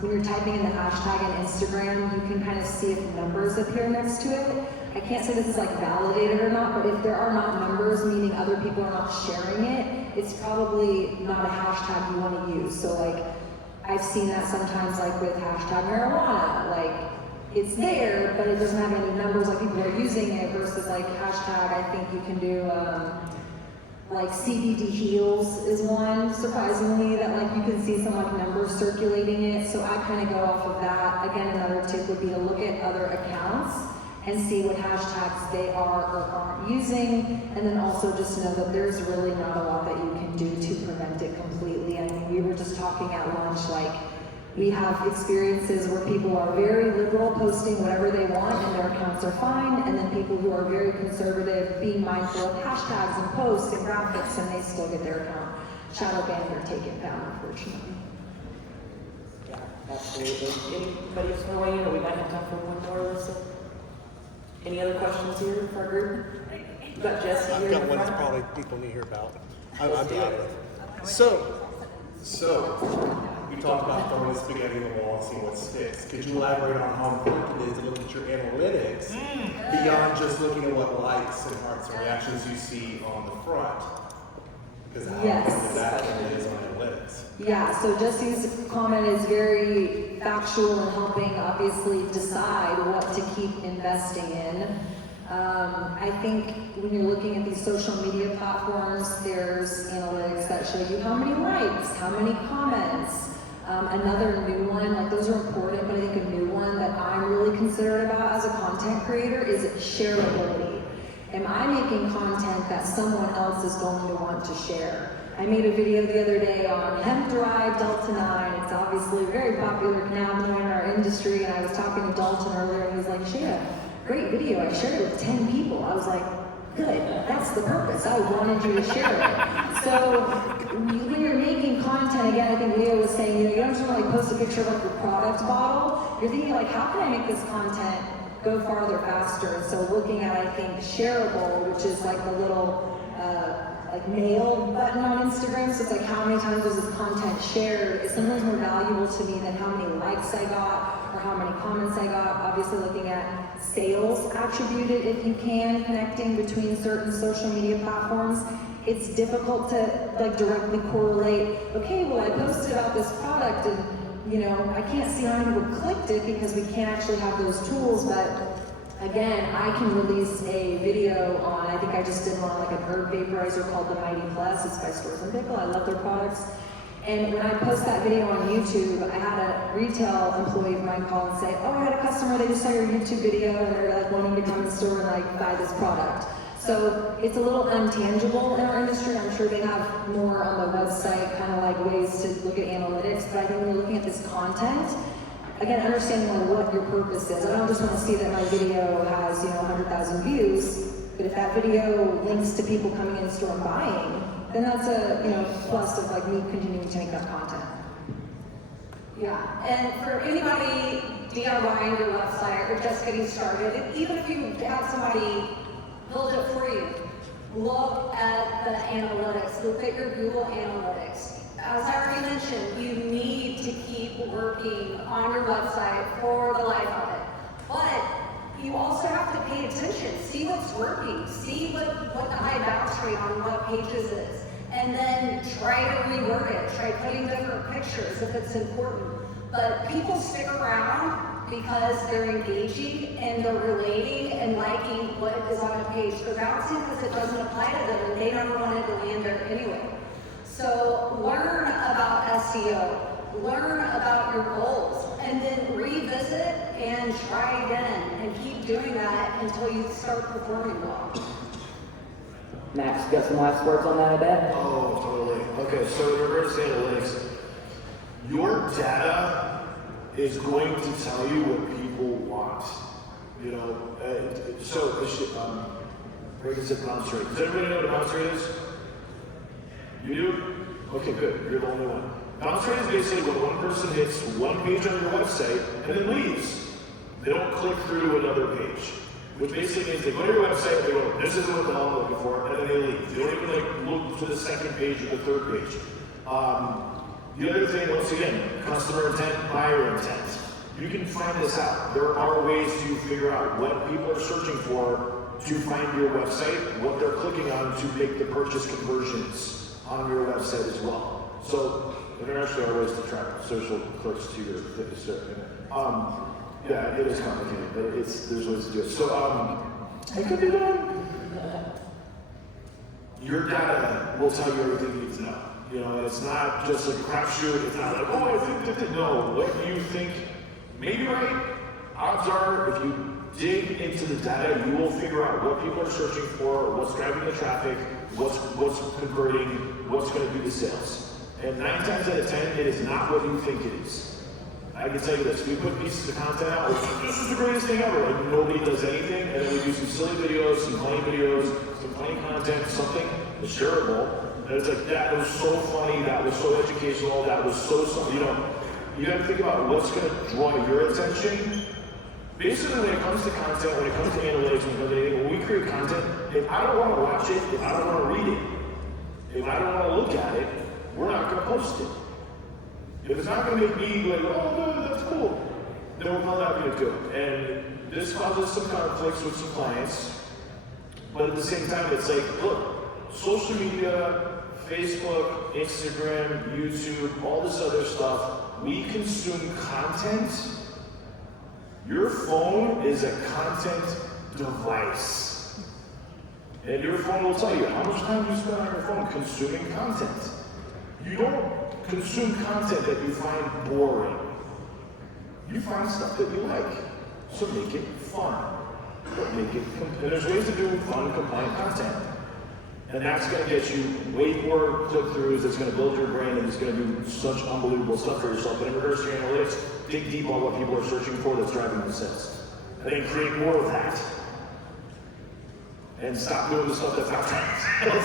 when you're typing in the hashtag in Instagram, you can kind of see if numbers appear next to it. I can't say this is like validated or not, but if there are not numbers, meaning other people are not sharing it, it's probably not a hashtag you want to use. So like, I've seen that sometimes like with hashtag marijuana, like it's there, but it doesn't have any numbers, like people are using it versus like hashtag, I think you can do, like CBD heals is one, surprisingly, that like you can see some like numbers circulating it. So I kind of go off of that. Again, another tip would be to look at other accounts and see what hashtags they are or aren't using. And then also just know that there's really not a lot that you can do to prevent it completely. I mean, we were just talking at lunch, like we have experiences where people are very liberal, posting whatever they want and their accounts are fine, and then people who are very conservative, being mindful of hashtags and posts and graphics, and they still get their account shadow banned or taken down, unfortunately. Yeah, absolutely. Anybody else want to weigh in, or we might have time for one more, Alyssa? Any other questions here for our group? We've got Jesse here. I've got in one front. that's probably people need to hear about. I'm Let's do out it. of it. So You talked about throwing spaghetti in the wall and seeing what sticks. Could you elaborate on how important it is to look at your analytics beyond just looking at what likes and hearts and reactions you see on the front? Because how important that is on analytics. Yeah, so Jesse's comment is very factual in helping obviously decide what to keep investing in. I think when you're looking at these social media platforms, there's analytics that show you how many likes, how many comments. Another new one, like those are important, but I think a new one that I'm really considerate about as a content creator is shareability. Am I making content that someone else is going to want to share? I made a video the other day on hemp derived Delta 9. It's obviously a very popular cannabinoid in our industry, and I was talking to Dalton earlier, and he's like, Shayna, great video, I shared it with 10 people. I was like, good, that's the purpose. I wanted you to share it. So when you're making content, again, I think Leo was saying, you don't just want to post a picture of like your product bottle. You're thinking like, how can I make this content go farther faster? And so looking at, I think, shareable, which is like the little like mail button on Instagram. So it's like how many times was this content shared is sometimes more valuable to me than how many likes I got or how many comments I got. Obviously looking at sales attributed if you can, connecting between certain social media platforms. It's difficult to like directly correlate, okay, well I posted about this product and I can't see how many people clicked it because we can't actually have those tools, but again, I can release a video on, I think I just did one on like an herb vaporizer called the Mighty Plus. It's by Stores and Pickle. I love their products. And when I post that video on YouTube, I had a retail employee of mine call and say, oh, I had a customer, they just saw your YouTube video and they're like wanting to come in the store and like buy this product. So it's a little untangible in our industry. I'm sure they have more on the website, kind of like ways to look at analytics, but I think when you're looking at this content, again, understanding like what your purpose is. I don't just want to see that my video has 100,000 views, but if that video links to people coming in the store and buying, then that's a plus of like me continuing to make that content. Yeah, and for anybody DIYing your website or just getting started, even if you have somebody build it for you, look at the analytics, look at your Google Analytics. As I already mentioned, you need to keep working on your website for the life of it. But you also have to pay attention, see what's working, see what the high bounce rate on what pages is, and then try to reword it, try putting different pictures if it's important. But people stick around because they're engaging and they're relating and liking what is on a page. They're bouncing because it doesn't apply to them and they never wanted to land there anyway. So learn about SEO, learn about your goals, and then revisit and try again and keep doing that until you start performing well. Max, got some last words on that, I bet? Oh, totally. Okay, so in regards to analytics, your data is going to tell you what people want. Greg said bounce rate. Does everybody know what a bounce rate is? You do? Okay, good. You're the only one. Bounce rate is basically when one person hits one page on your website and then leaves. They don't click through to another page. Which basically means they go to your website, they go, this isn't what the hell I'm looking for, and then they leave. They don't even look to the second page or the third page. The other thing, once again, customer intent, buyer intent. You can find this out. There are ways to figure out what people are searching for to find your website, what they're clicking on to make the purchase conversions on your website as well. So there actually are ways to track social clicks to your fitness. Yeah, it is complicated, but there's ways to do it. So it could be done. Your data will tell you everything you need to know. It's not just a crapshoot. It's not like, oh, I think that. No, what you think may be right. Odds are, if you dig into the data, you will figure out what people are searching for, what's driving the traffic, what's converting, what's going to do the sales. And 9 times out of 10, it is not what you think it is. I can tell you this, we put pieces of content out, this is the greatest thing ever, like nobody does anything, and then we do some silly videos, some funny content, something that's shareable, and it's like, that was so funny, that was so educational, that was so, you gotta think about what's gonna draw your attention. Basically, when it comes to content, when it comes to analytics, when it comes to anything, when we create content, if I don't wanna watch it, if I don't wanna read it, if I don't wanna look at it, we're not gonna post it. If it's not going to make me like, oh, no, that's cool, then we're probably not going to do it. And this causes some conflicts with some clients. But at the same time, it's like, look, social media, Facebook, Instagram, YouTube, all this other stuff, we consume content. Your phone is a content device. And your phone will tell you how much time you spend on your phone consuming content. You don't consume content that you find boring. You find stuff that you like. So make it fun. But make it, and there's ways to do fun, compliant content. And that's going to get you way more click-throughs, it's going to build your brain, and it's going to do such unbelievable stuff for yourself. But in regards to your analytics, dig deep on what people are searching for that's driving the sales. And then create more of that. And stop doing the stuff that's not driving.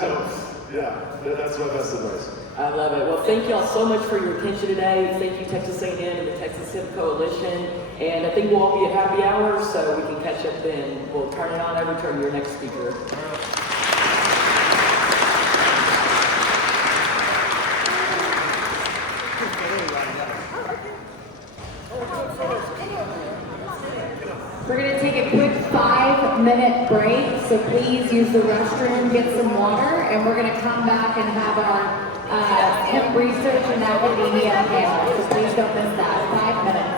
So, yeah, that's my best advice. I love it. Well, thank y'all so much for your attention today. Thank you, Texas A&M and the Texas Hemp Coalition. And I think we'll all be at happy hour, so we can catch up then. We'll turn it on over to your next speaker. We're going to take a quick 5-minute break, so please use the restroom, get some water, and we're going to come back and have our hemp research and academia panel. So please don't miss that. 5 minutes.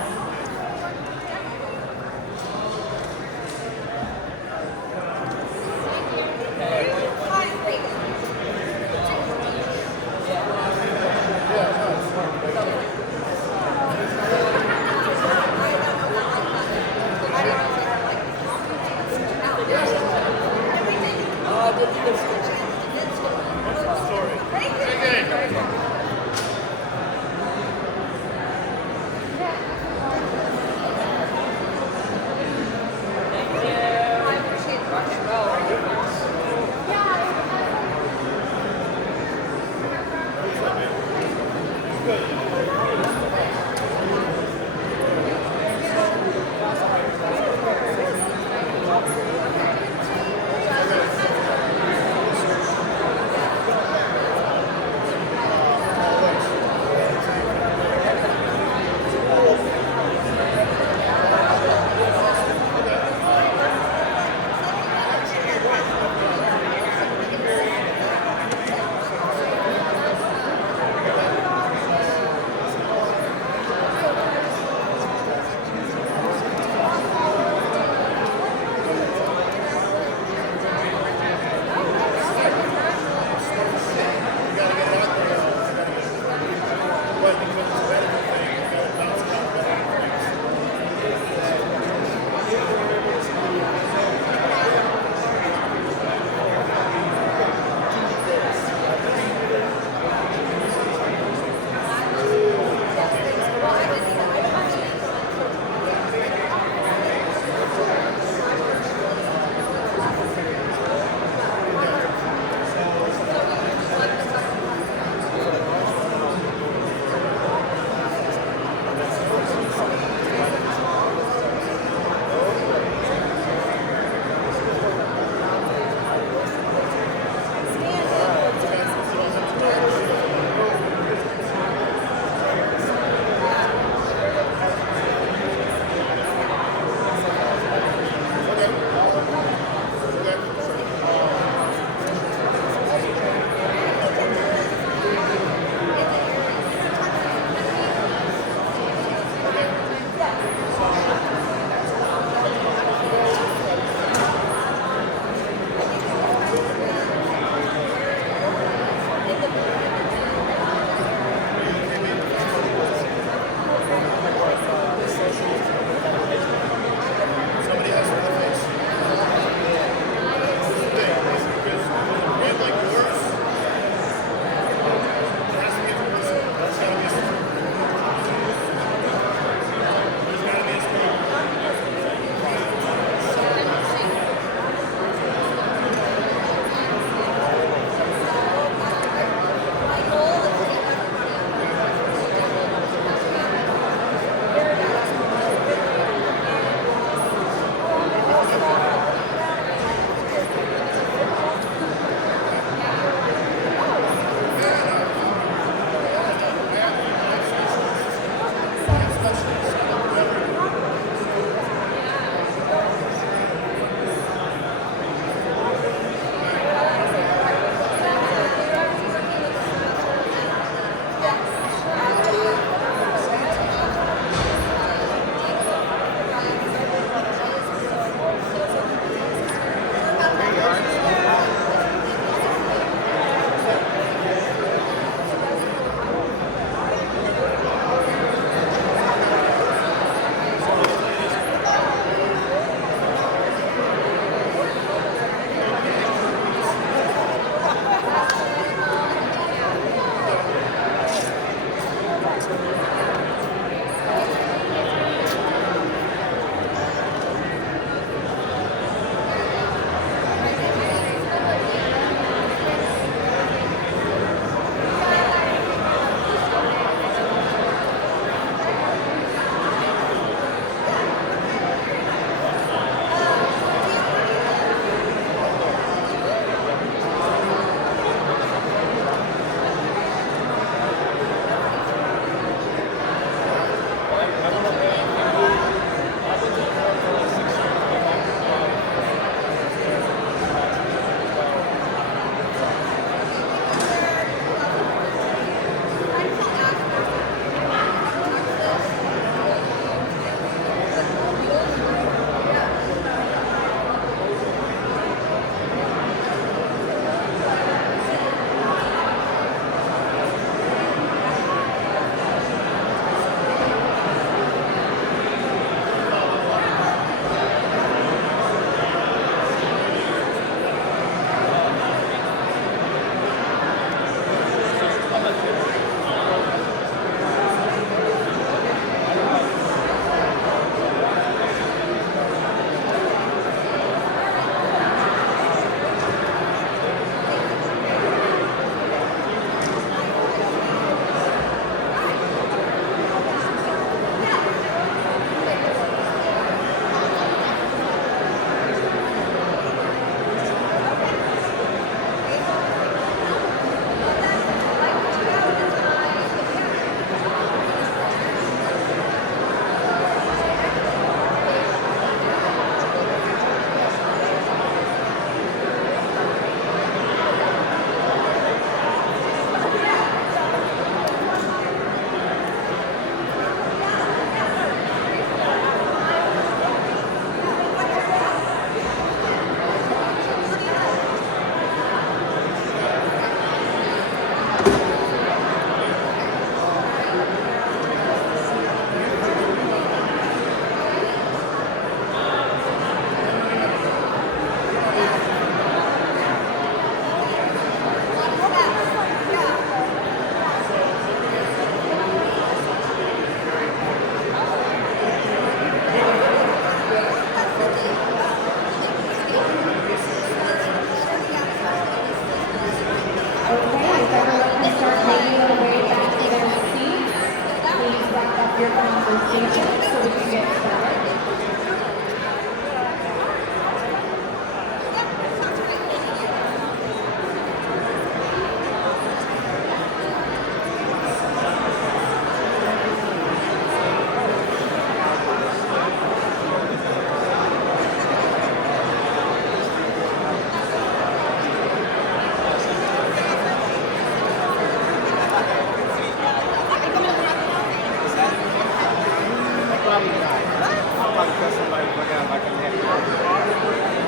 contact somebody for them, I can help you.